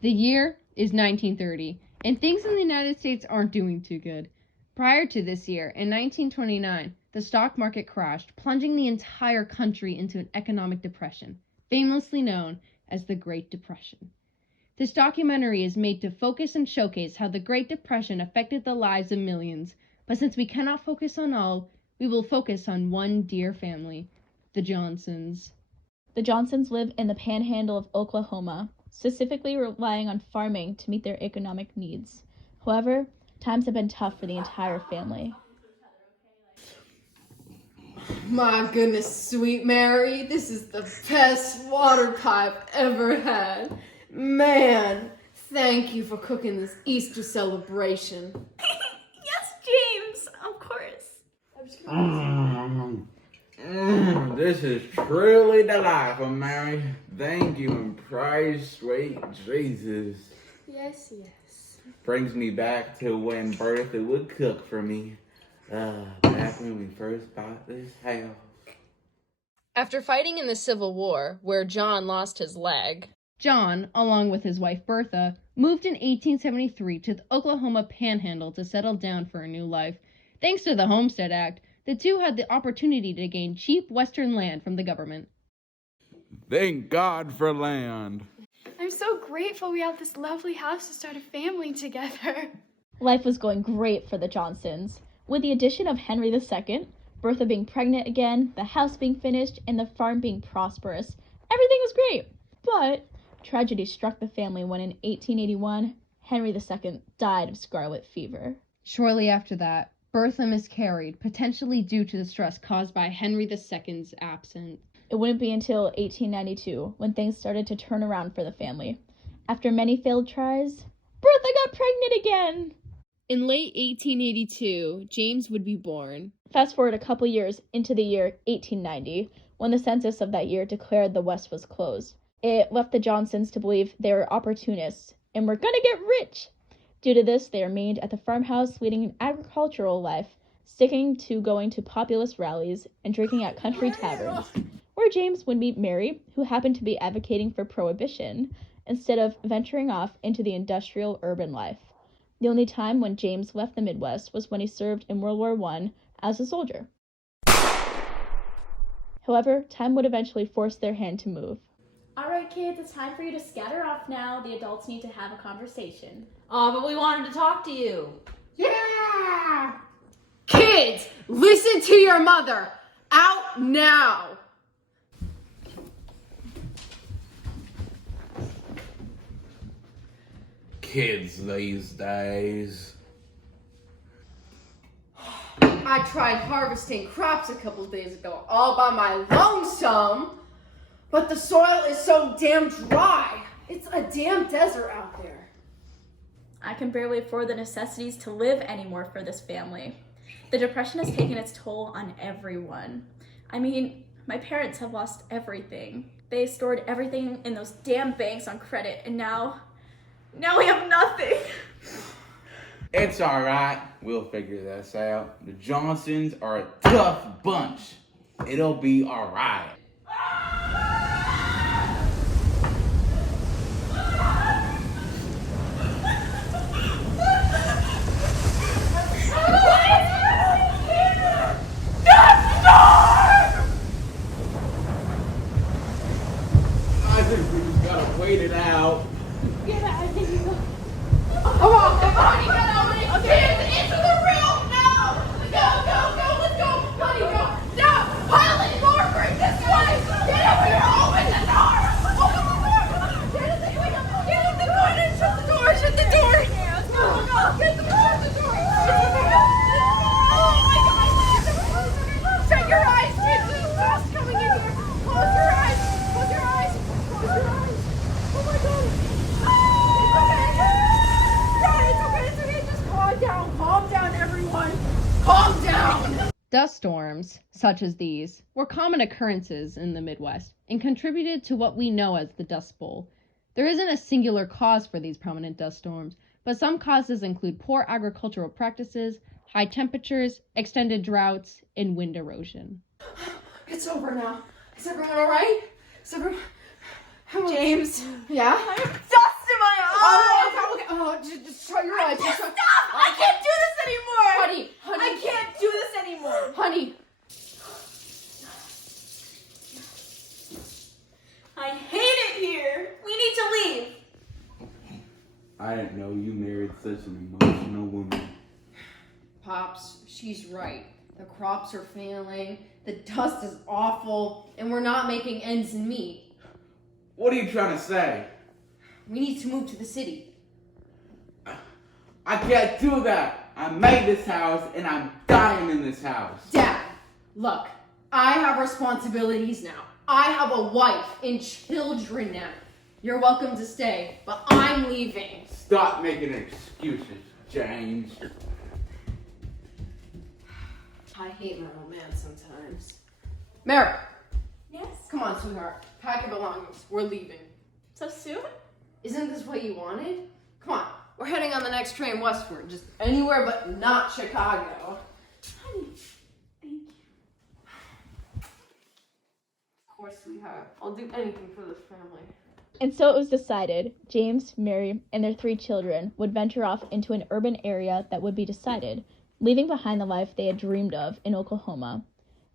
The year is 1930, and things in the United States aren't doing too good. Prior to this year, in 1929, the stock market crashed, plunging the entire country into an economic depression, famously known as the Great Depression. This documentary is made to focus and showcase how the Great Depression affected the lives of millions, but since we cannot focus on all, we will focus on one dear family, the Johnsons. The Johnsons live in the panhandle of Oklahoma, specifically relying on farming to meet their economic needs. However, times have been tough for the entire family. My goodness, sweet Mary, this is the best water pie I've ever had. Man, thank you for cooking this Easter celebration. Yes, James, of course. This is truly delightful, Mary. Thank you and praise sweet Jesus. Yes. Brings me back to when Bertha would cook for me. Back when we first bought this house. After fighting in the Civil War, where John lost his leg, John, along with his wife Bertha, moved in 1873 to the Oklahoma Panhandle to settle down for a new life. Thanks to the Homestead Act, the two had the opportunity to gain cheap western land from the government. Thank God for land. I'm so grateful we have this lovely house to start a family together. Life was going great for the Johnsons. With the addition of Henry II, Bertha being pregnant again, the house being finished, and the farm being prosperous, everything was great. But tragedy struck the family when in 1881, Henry II died of scarlet fever. Shortly after that, Bertha miscarried, potentially due to the stress caused by Henry II's absence. It wouldn't be until 1892 when things started to turn around for the family. After many failed tries, Bertha got pregnant again! In late 1882, James would be born. Fast forward a couple years into the year 1890, when the census of that year declared the West was closed. It left the Johnsons to believe they were opportunists and were gonna get rich. Due to this, they remained at the farmhouse leading an agricultural life, sticking to going to populist rallies and drinking at country taverns, where James would meet Mary, who happened to be advocating for prohibition, instead of venturing off into the industrial urban life. The only time when James left the Midwest was when he served in World War I as a soldier. However, time would eventually force their hand to move. All right, kids, it's time for you to scatter off now. The adults need to have a conversation. Oh, but we wanted to talk to you. Yeah! Kids, listen to your mother. Out now. Kids these days. I tried harvesting crops a couple days ago all by my lonesome, but the soil is so damn dry. It's a damn desert out there. I can barely afford the necessities to live anymore for this family. The depression has taken its toll on everyone. I mean, my parents have lost everything. They stored everything in those damn banks on credit, and now we have nothing. It's alright. We'll figure this out. The Johnsons are a tough bunch. It'll be alright. I think we just gotta wait it out. Come on, you gotta get into the room now. Go, let's go. Honey, go. Now, Pilot, Margaret, this way. Get over here, open the door. Open the door. Get in the door, shut the door. Shut the door. Go, get the door. Oh my God. Shut your eyes, kids. There's fast coming in here. Close your eyes. Close your eyes. Close your eyes. Oh my God. It's okay. Just calm down, everyone. Calm down. Dust storms, such as these, were common occurrences in the Midwest and contributed to what we know as the Dust Bowl. There isn't a singular cause for these prominent dust storms, but some causes include poor agricultural practices, high temperatures, extended droughts, and wind erosion. It's over now. Is everyone all right? James. Yeah? I have dust in my Just shut your eyes. Stop! I can't do this anymore! Honey, I can't do this anymore! honey. I hate it here! We need to leave! I didn't know you married such an emotional woman. Pops, she's right. The crops are failing, the dust is awful, and we're not making ends meet. What are you trying to say? We need to move to the city. I can't do that. I made this house and I'm dying in this house. Dad, look, I have responsibilities now. I have a wife and children now. You're welcome to stay, but I'm leaving. Stop making excuses, James. I hate my old man sometimes. Mary, Yes? come on, sweetheart. Pack your belongings. We're leaving. So soon? Isn't this what you wanted? Come on. We're heading on the next train westward. Just anywhere but not Chicago. Honey, thank you. Of course, sweetheart. I'll do anything for this family. And so it was decided James, Mary, and their 3 children would venture off into an urban area that would be decided, leaving behind the life they had dreamed of in Oklahoma.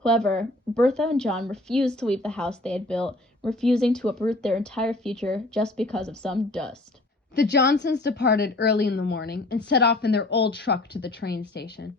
However, Bertha and John refused to leave the house they had built, refusing to uproot their entire future just because of some dust. The Johnsons departed early in the morning and set off in their old truck to the train station.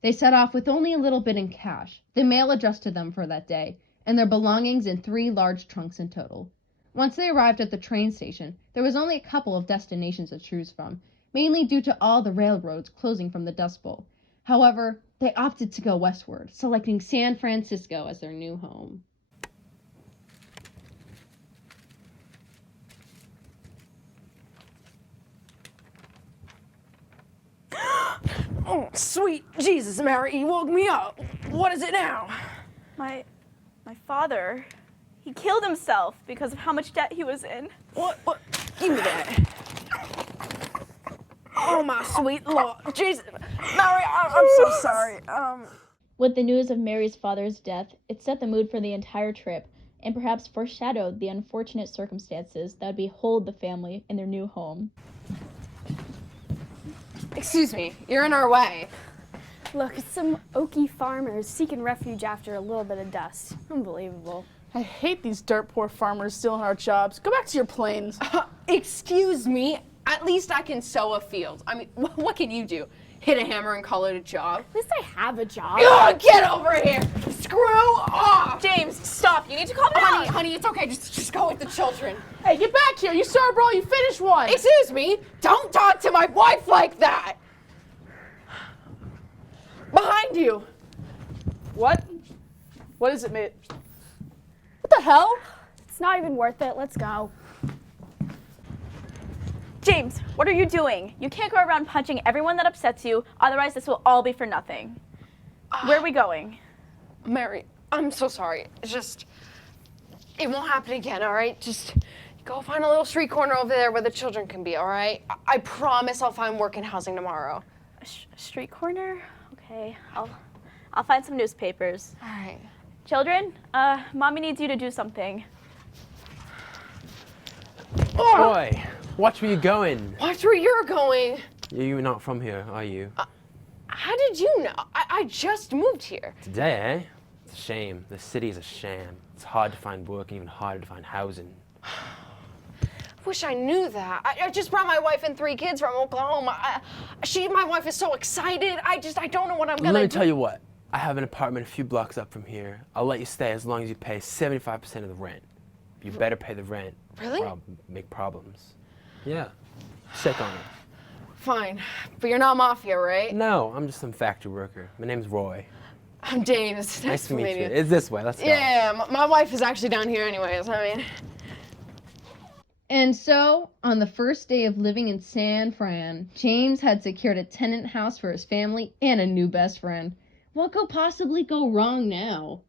They set off with only a little bit in cash, the mail addressed to them for that day, and their belongings in 3 large trunks in total. Once they arrived at the train station, there was only a couple of destinations to choose from, mainly due to all the railroads closing from the Dust Bowl. However, they opted to go westward, selecting San Francisco as their new home. Oh, sweet Jesus, Mary, you woke me up. What is it now? My father, he killed himself because of how much debt he was in. What? Give me that. Oh, my sweet Lord. Jesus. Mary, I'm so sorry. With the news of Mary's father's death, it set the mood for the entire trip, and perhaps foreshadowed the unfortunate circumstances that would behold the family in their new home. Excuse me, you're in our way. Look, it's some Okie farmers seeking refuge after a little bit of dust. Unbelievable. I hate these dirt poor farmers stealing our jobs. Go back to your plains. Excuse me, at least I can sow a field. I mean, what can you do? Hit a hammer and call it a job? At least I have a job. Ugh, get over here! Screw off! James, stop. You need to calm down. Honey, it's okay. Just go with the children. Hey, get back here. You started a brawl. You finished one. Excuse me, don't talk to my wife like that! Behind you! What? What is it, mate? What the hell? It's not even worth it. Let's go. James, what are you doing? You can't go around punching everyone that upsets you, otherwise this will all be for nothing. Where are we going? Mary, I'm so sorry. It's just, it won't happen again, all right? Just go find a little street corner over there where the children can be, all right? I promise I'll find work and housing tomorrow. A street corner? Okay, I'll find some newspapers. All right. Children, Mommy needs you to do something. Boy, watch where you're going. Watch where you're going. You're not from here, are you? How did you know? I just moved here. Today, eh? It's a shame. The city is a sham. It's hard to find work and even harder to find housing. Wish I knew that. I just brought my wife and 3 kids from Oklahoma. My wife is so excited. I don't know what I'm gonna do. Let me tell you what. I have an apartment a few blocks up from here. I'll let you stay as long as you pay 75% of the rent. You better pay the rent. Really? Or I'll make problems. Yeah. Check on it. Fine, but you're not mafia, right? No, I'm just some factory worker. My name's Roy. I'm Danise. Nice to meet you. It's this way. Let's go. Yeah, my wife is actually down here anyways. I mean. And so, on the first day of living in San Fran, James had secured a tenant house for his family and a new best friend. What could possibly go wrong now?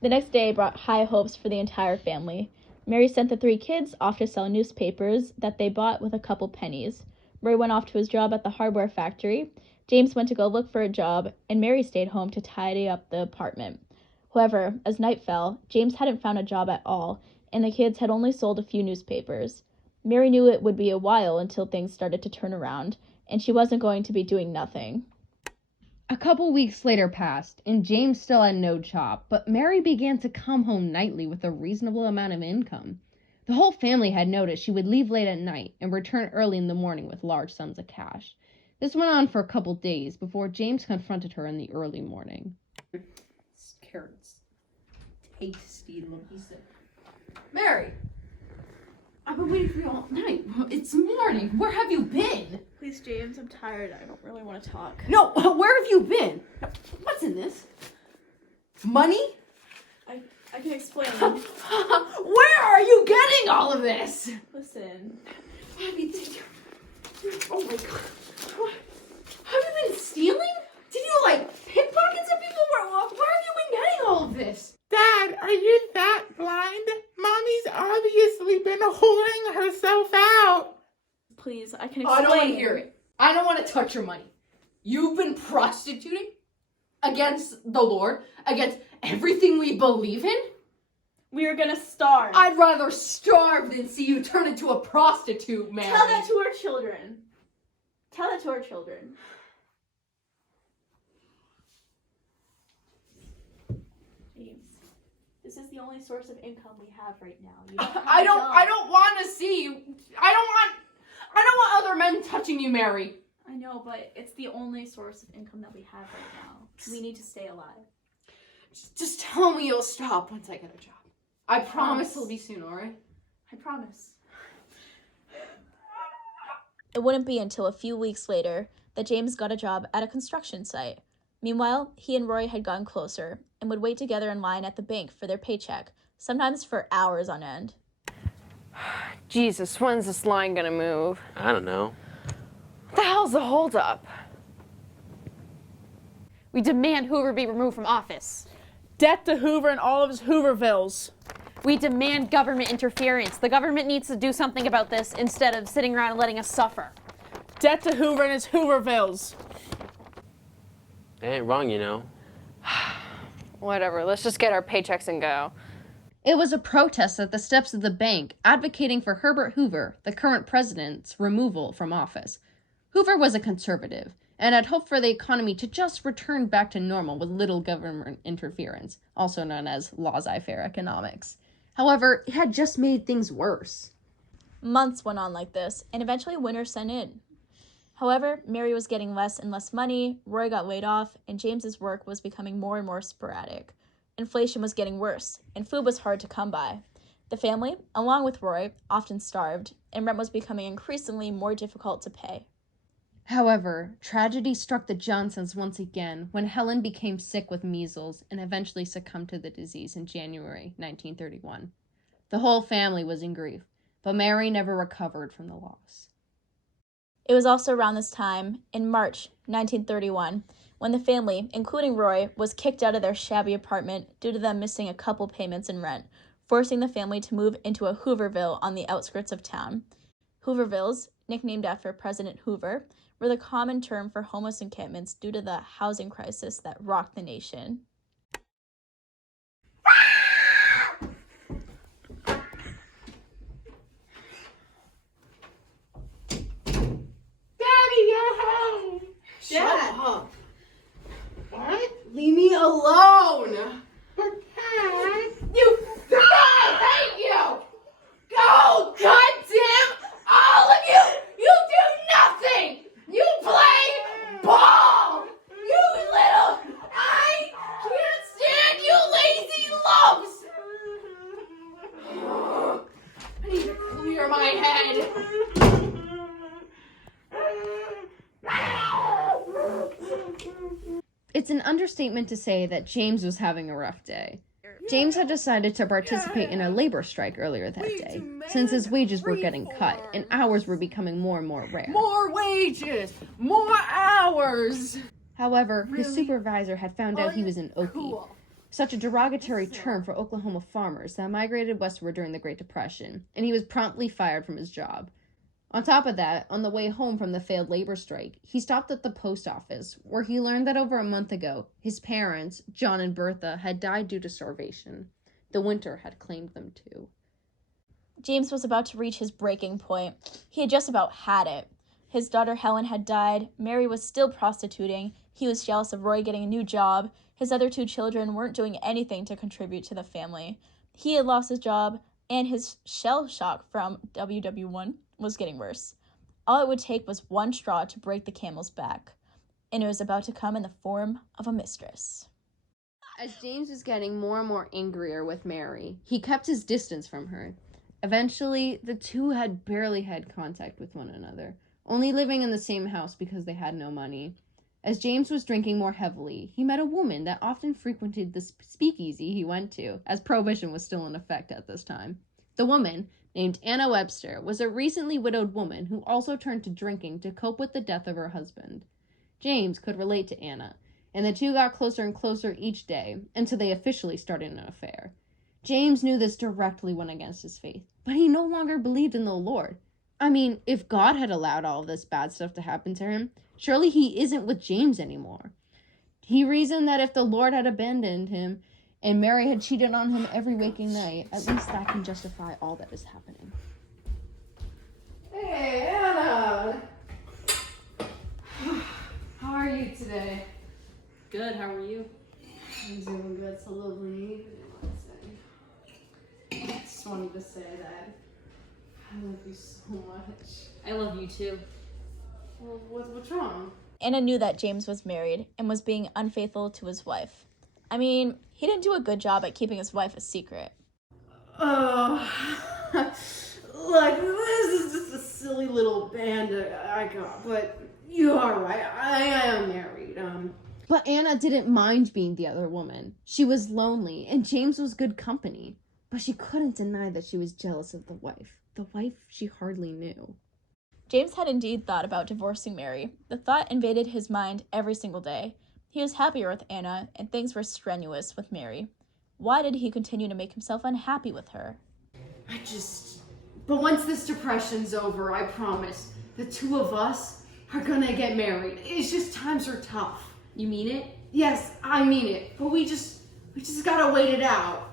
The next day brought high hopes for the entire family. Mary sent the 3 kids off to sell newspapers that they bought with a couple pennies. Roy went off to his job at the hardware factory. James went to go look for a job, and Mary stayed home to tidy up the apartment. However, as night fell, James hadn't found a job at all, and the kids had only sold a few newspapers. Mary knew it would be a while until things started to turn around, and she wasn't going to be doing nothing. A couple weeks later passed, and James still had no job, but Mary began to come home nightly with a reasonable amount of income. The whole family had noticed she would leave late at night and return early in the morning with large sums of cash. This went on for a couple days before James confronted her in the early morning. Carrots. Tasty little piece of... Mary! I've been waiting for you all night. It's morning. Where have you been? Please, James, I'm tired. I don't really want to talk. No, where have you been? What's in this? Money? I can explain. Where are you getting all of this? Listen. I mean, oh my god. What? Have you been stealing? Did you, pickpocket some people? Where have you been getting all of this? Dad, are you that blind? Mommy's obviously been holding herself out. Please, I can explain. I don't want to hear it. I don't want to touch your money. You've been prostituting against the Lord, against everything we believe in. We are gonna starve. I'd rather starve than see you turn into a prostitute, Mary. Tell that to our children. Tell that to our children. James, this is the only source of income we have right now. You don't have I a job. don't want to see you. I don't want other men touching you, Mary. I know, but it's the only source of income that we have right now. We need to stay alive. Just tell me you'll stop once I get a job. I promise it'll be soon, alright? I promise. It wouldn't be until a few weeks later that James got a job at a construction site. Meanwhile, he and Roy had gotten closer and would wait together in line at the bank for their paycheck, sometimes for hours on end. Jesus, when's this line gonna move? I don't know. What the hell's the holdup? We demand Hoover be removed from office. Debt to Hoover and all of his Hoovervilles. We demand government interference. The government needs to do something about this instead of sitting around and letting us suffer. Debt to Hoover and his Hoovervilles. They ain't wrong, you know. Whatever, let's just get our paychecks and go. It was a protest at the steps of the bank advocating for Herbert Hoover, the current president's removal from office. Hoover was a conservative and had hoped for the economy to just return back to normal with little government interference, also known as laissez-faire economics. However, it had just made things worse. Months went on like this, and eventually winter set in. However, Mary was getting less and less money, Roy got laid off, and James's work was becoming more and more sporadic. Inflation was getting worse, and food was hard to come by. The family, along with Roy, often starved, and rent was becoming increasingly more difficult to pay. However, tragedy struck the Johnsons once again when Helen became sick with measles and eventually succumbed to the disease in January 1931. The whole family was in grief, but Mary never recovered from the loss. It was also around this time, in March 1931, when the family, including Roy, was kicked out of their shabby apartment due to them missing a couple payments in rent, forcing the family to move into a Hooverville on the outskirts of town. Hoovervilles, nicknamed after President Hoover, were the common term for homeless encampments due to the housing crisis that rocked the nation. Daddy, you're home. Shut up. What? Leave me alone. But Dad. You I hate you. Go, goddamn all of you. You do nothing. You play ball. You little. I can't stand you lazy lumps. I need to clear my head. It's an understatement to say that James was having a rough day. James had decided to participate in a labor strike earlier that day, since his wages were getting cut and hours were becoming more and more rare. More wages, more hours. However, his supervisor had found out he was an Okie, Cool. such a derogatory term for Oklahoma farmers that migrated westward during the Great Depression, and he was promptly fired from his job. On top of that, on the way home from the failed labor strike, he stopped at the post office, where he learned that over a month ago, his parents, John and Bertha, had died due to starvation. The winter had claimed them too. James was about to reach his breaking point. He had just about had it. His daughter Helen had died, Mary was still prostituting, he was jealous of Roy getting a new job, his other 2 children weren't doing anything to contribute to the family. He had lost his job, and his shell shock from WW1 was getting worse. All it would take was one straw to break the camel's back, and it was about to come in the form of a mistress. As James was getting more and more angrier with Mary, he kept his distance from her. Eventually, the two had barely had contact with one another, only living in the same house because they had no money. As James was drinking more heavily, he met a woman that often frequented the speakeasy he went to, as Prohibition was still in effect at this time. The woman, named Anna Webster, was a recently widowed woman who also turned to drinking to cope with the death of her husband. James could relate to Anna, and the two got closer and closer each day, until they officially started an affair. James knew this directly went against his faith, but he no longer believed in the Lord. I mean, if God had allowed all of this bad stuff to happen to him, surely he isn't with James anymore. He reasoned that if the Lord had abandoned him and Mary had cheated on him every waking night, at least that can justify all that is happening. Hey, Anna! How are you today? Good, how are you? I'm doing good. It's a lovely evening, I just wanted to say that I love you so much. I love you too. Well, what's wrong? Anna knew that James was married and was being unfaithful to his wife. I mean, he didn't do a good job at keeping his wife a secret. Oh, look, this is just a silly little band I got, but you are right. I am married. But Anna didn't mind being the other woman. She was lonely, and James was good company. But she couldn't deny that she was jealous of the wife she hardly knew. James had indeed thought about divorcing Mary. The thought invaded his mind every single day. He was happier with Anna, and things were strenuous with Mary. Why did he continue to make himself unhappy with her? But once this depression's over, I promise, the two of us are gonna get married. It's just times are tough. You mean it? Yes, I mean it, but we just gotta wait it out.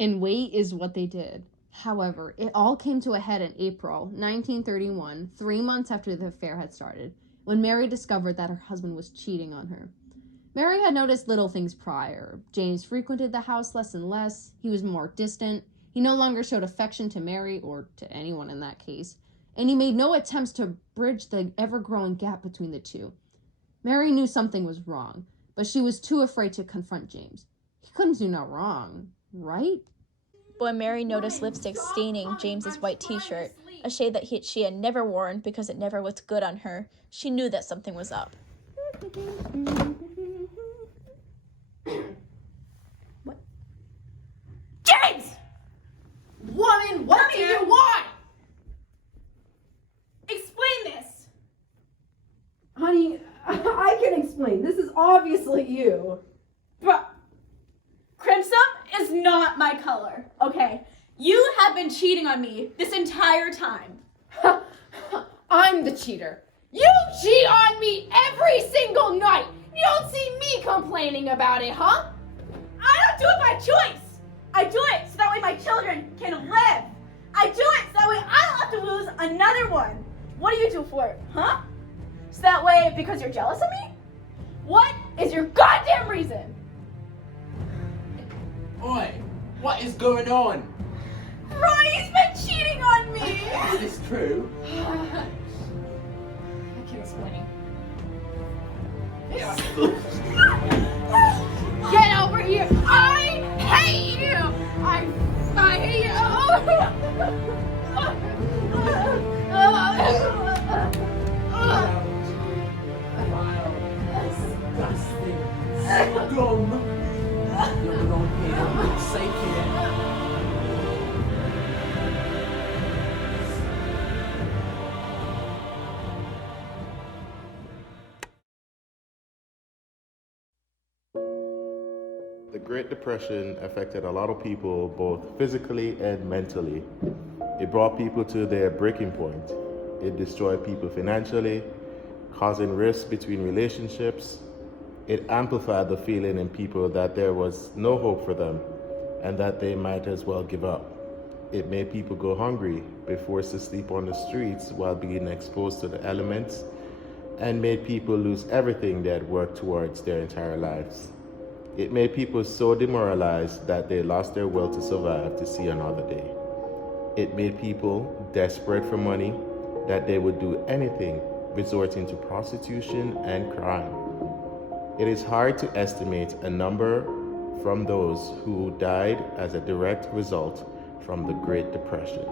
And wait is what they did. However, it all came to a head in April 1931, 3 months after the affair had started, when Mary discovered that her husband was cheating on her. Mary had noticed little things prior. James frequented the house less and less. He was more distant. He no longer showed affection to Mary, or to anyone in that case, and he made no attempts to bridge the ever-growing gap between the two. Mary knew something was wrong, but she was too afraid to confront James. He couldn't do no wrong, right? But when Mary noticed lipstick staining James's white t-shirt, a shade that she had never worn because it never looked good on her, she knew that something was up. What? James! Woman, what do you want? Explain this. Honey, I can explain. This is obviously you. But crimson is not my color, okay? You have been cheating on me this entire time. I'm the cheater. You cheat on me every single night. You don't see me complaining about it, huh? I don't do it by choice. I do it so that way my children can live. I do it so that way I don't have to lose another one. What do you do for it, huh? So that way, because you're jealous of me? What is your goddamn reason? Oi, what is going on? Ronnie's been cheating on me! Is this true? I can explain. Get over here! I hate you! I hate Disgusting. Scum. You're not here. Safe here. The Great Depression affected a lot of people both physically and mentally. It brought people to their breaking point. It destroyed people financially, causing rifts between relationships. It amplified the feeling in people that there was no hope for them and that they might as well give up. It made people go hungry, be forced to sleep on the streets while being exposed to the elements, and made people lose everything they had worked towards their entire lives. It made people so demoralized that they lost their will to survive to see another day. It made people desperate for money that they would do anything, resorting to prostitution and crime. It is hard to estimate a number from those who died as a direct result from the Great Depression.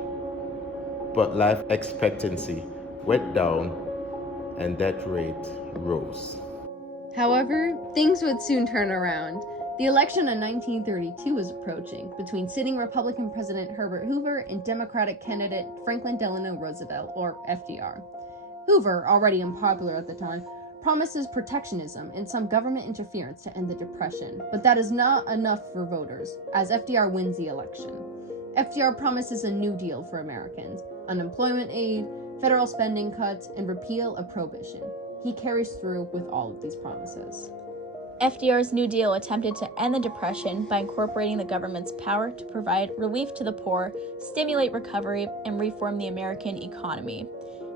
But life expectancy went down and death rate rose. However, things would soon turn around. The election of 1932 was approaching between sitting Republican President Herbert Hoover and Democratic candidate Franklin Delano Roosevelt, or FDR. Hoover, already unpopular at the time, promises protectionism and some government interference to end the Depression, but that is not enough for voters, as FDR wins the election. FDR promises a New Deal for Americans, unemployment aid, federal spending cuts, and repeal of prohibition. He carries through with all of these promises. FDR's New Deal attempted to end the Depression by incorporating the government's power to provide relief to the poor, stimulate recovery, and reform the American economy.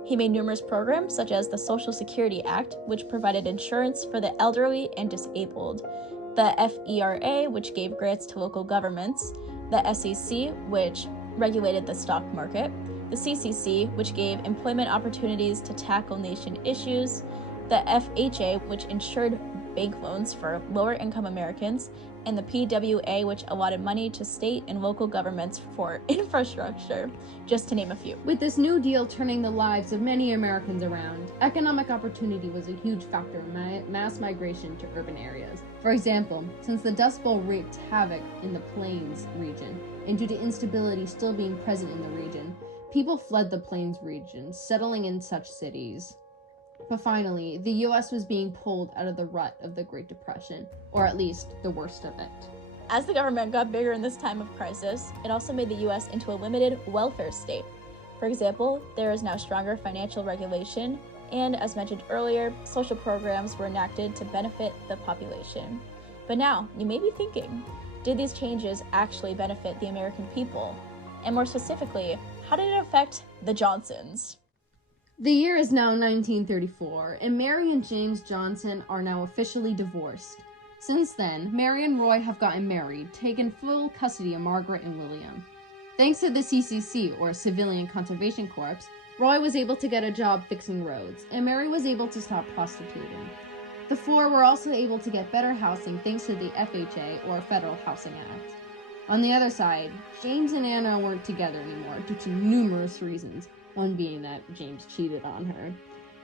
He made numerous programs such as the Social Security Act, which provided insurance for the elderly and disabled, the FERA, which gave grants to local governments, the SEC, which regulated the stock market, the CCC, which gave employment opportunities to tackle nation issues, the FHA, which insured bank loans for lower-income Americans, and the PWA, which allotted money to state and local governments for infrastructure, just to name a few. With this New Deal turning the lives of many Americans around, economic opportunity was a huge factor in mass migration to urban areas. For example, since the Dust Bowl wreaked havoc in the Plains region, and due to instability still being present in the region, people fled the Plains region, settling in such cities. But finally, the U.S. was being pulled out of the rut of the Great Depression, or at least the worst of it. As the government got bigger in this time of crisis, it also made the U.S. into a limited welfare state. For example, there is now stronger financial regulation, and as mentioned earlier, social programs were enacted to benefit the population. But now, you may be thinking, did these changes actually benefit the American people? And more specifically, how did it affect the Johnsons? The year is now 1934, and Mary and James Johnson are now officially divorced. Since then, Mary and Roy have gotten married, taken full custody of Margaret and William. Thanks to the CCC, or Civilian Conservation Corps, Roy was able to get a job fixing roads, and Mary was able to stop prostituting. The four were also able to get better housing thanks to the FHA, or Federal Housing Act. On the other side, James and Anna weren't together anymore due to numerous reasons, one being that James cheated on her.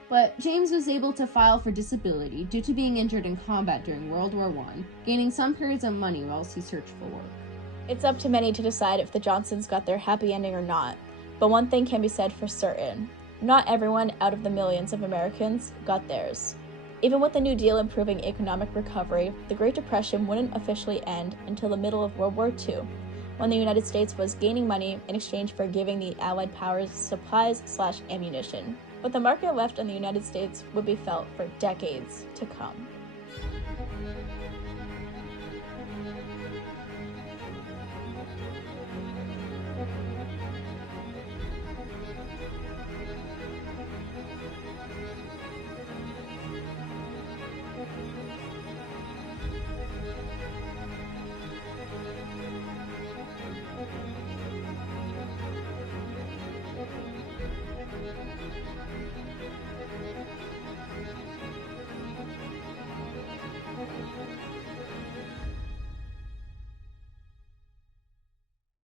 But James was able to file for disability due to being injured in combat during World War I, gaining some periods of money whilst he searched for work. It's up to many to decide if the Johnsons got their happy ending or not, but one thing can be said for certain. Not everyone out of the millions of Americans got theirs. Even with the New Deal improving economic recovery, the Great Depression wouldn't officially end until the middle of World War II, when the United States was gaining money in exchange for giving the Allied powers supplies/ammunition. But the market left on the United States would be felt for decades to come.